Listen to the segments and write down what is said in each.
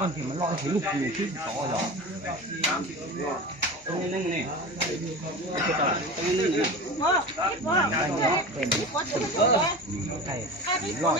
คนที่มันลอยเห็นลูกอยู่ที่ต่อหรอตรงนี้นึงนี่ตรงนี้นึงนี่เป็นใช่ลอย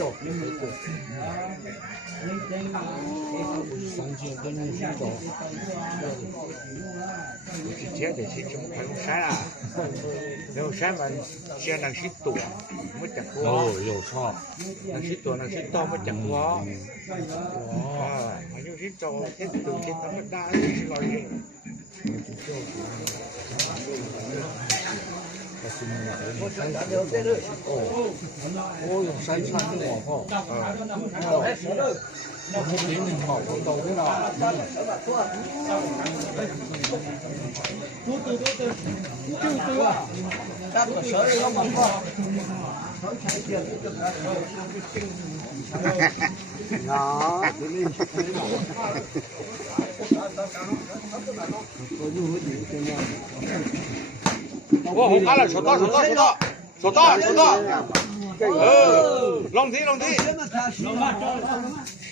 จบนี่ไม่จบ三千跟你说走之前的是什么排龙山啊排龙山嘛现在是多没讲过有ชอบ那是多那是多没讲过มันอยู่ที่โจที่ตื่นที่ธรรมดาที่ลอยอยู่我用山川的往后我们年龄好我走的了我看了收到long题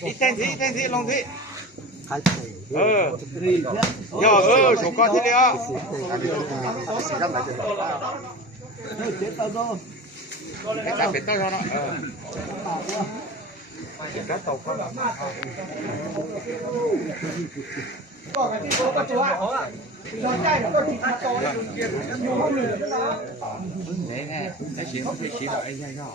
一天梯 long题要收高梯了别到上了别到过了ก็กันที่โตก็จั่วเขาอ่ะเราได้ก็ที่โตแล้วเกียร์อยู่ห้องนึงแล้วไอ้เสียงไม่ใช่เสียงไอ้ย่า